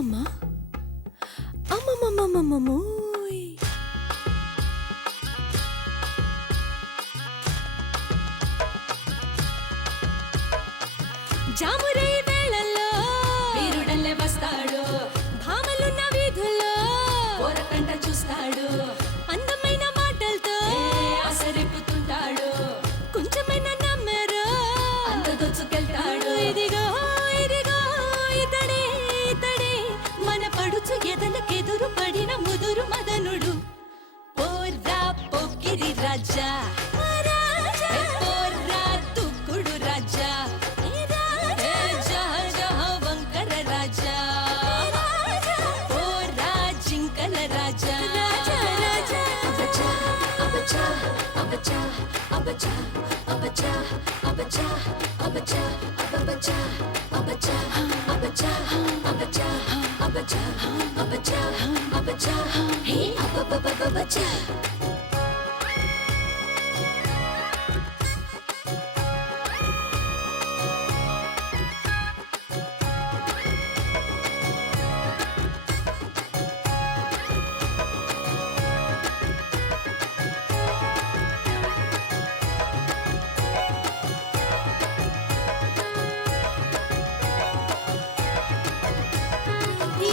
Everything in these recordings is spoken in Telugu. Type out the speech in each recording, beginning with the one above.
అమ్మమ్మ అమ్మమ్మమ్మమ్మమ్మోయ్ జామురై వేళల్లో వీరుడల్లే వస్తాడు, భామలున్న వీధుల్లో ఓరకంట చూస్తాడు, అందమైన మాటలతో ఆసరిపుతుంటాడు, కొంచెమైన నమ్మరు అంత దోచుకెళ్తాడు. ఇదిగో ఇదిగో ఇతడే ఇతడే మన పడుచు ఎదలకెదురు పడిన ముదురు మదనుడు, పోర్రా పోకిరి రాజా, పోర్రా తుక్కుడు రాజా, వంకర రాజా, పోర్రా జింకల రాజా. అబచా అబచా అబచా అబచా అబచా అబచా అబచా అబచా అబచా అబచా అబచా అబచా అబచా హే అబబబబచా.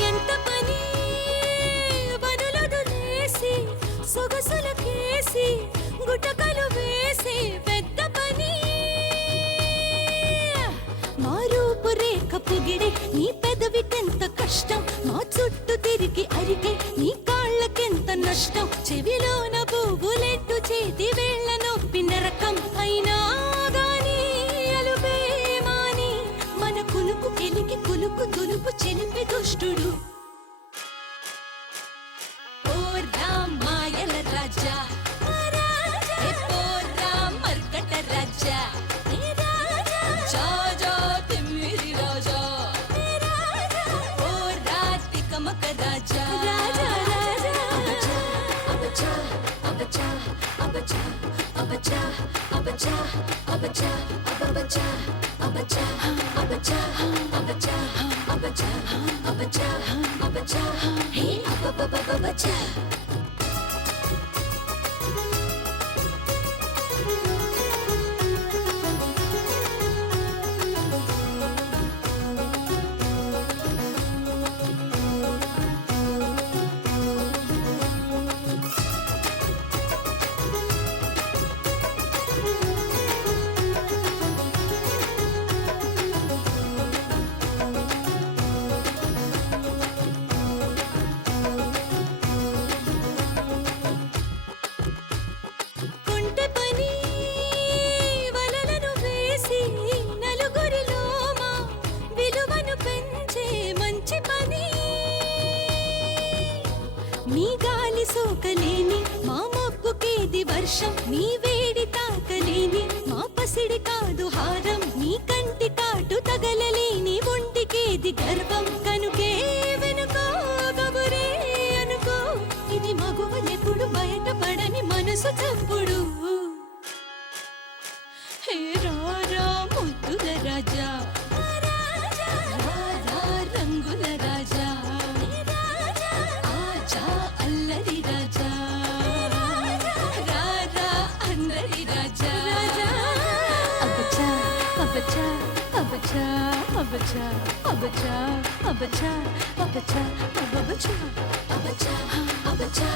ఎంత పని వనులొదిలేసి సొగసులకేసి గుటకలు వేసి పెద్ద పని, మా రూపు రేఖ పొగిడే నీ పెదవికెంత కష్టం, మా చుట్టూ తిరిగి అరిగే నీ కాళ్ళకెంత నష్టం, చెవిలోన పువ్వులెట్టు చేతి వేళ్ళ నొప్పి నరకం, అయినా గాని అలుపే మాని మన కులుకు కెలికి కులుకు తులుపు చిలిపి దుష్టుడు, పోర్రా మాయల రాజా, పోర్రా మర్కట రాజా, జాజా తిమ్మిరి రాజా, పోర్రా తికమక రాజా. అబచా అబచా అబచా అబచా అబచా అబచా అబచా అబచా అబచా అబచా అబచా అబచా అబచా హే అబబబబచా. కొంటె పని వలలను వేసి నలుగురిలో మా విలువను పెంచే మంచి పని, మీ గాలి సోకలేని మా మబ్బుకేది వర్షం, మీ వేడి తాకలేని మా పసిడి కాదు హారం, మీ కంటి కాటు తగలలేని ఒంటికేది గర్వం, కనుకే వెనుకో కబురే అనుకో ఇది మగువలెప్పుడు బయటపడని మనసు చప్పుడు, హే రారా ముద్దుల రాజా, రారా రంగుల రాజా, ఆజా అల్లరి రాజా, రారా అందరి రాజా. అబచా అబచా అబచా అబచా అబచా అబచా అబచా అబచా అబచా అబచా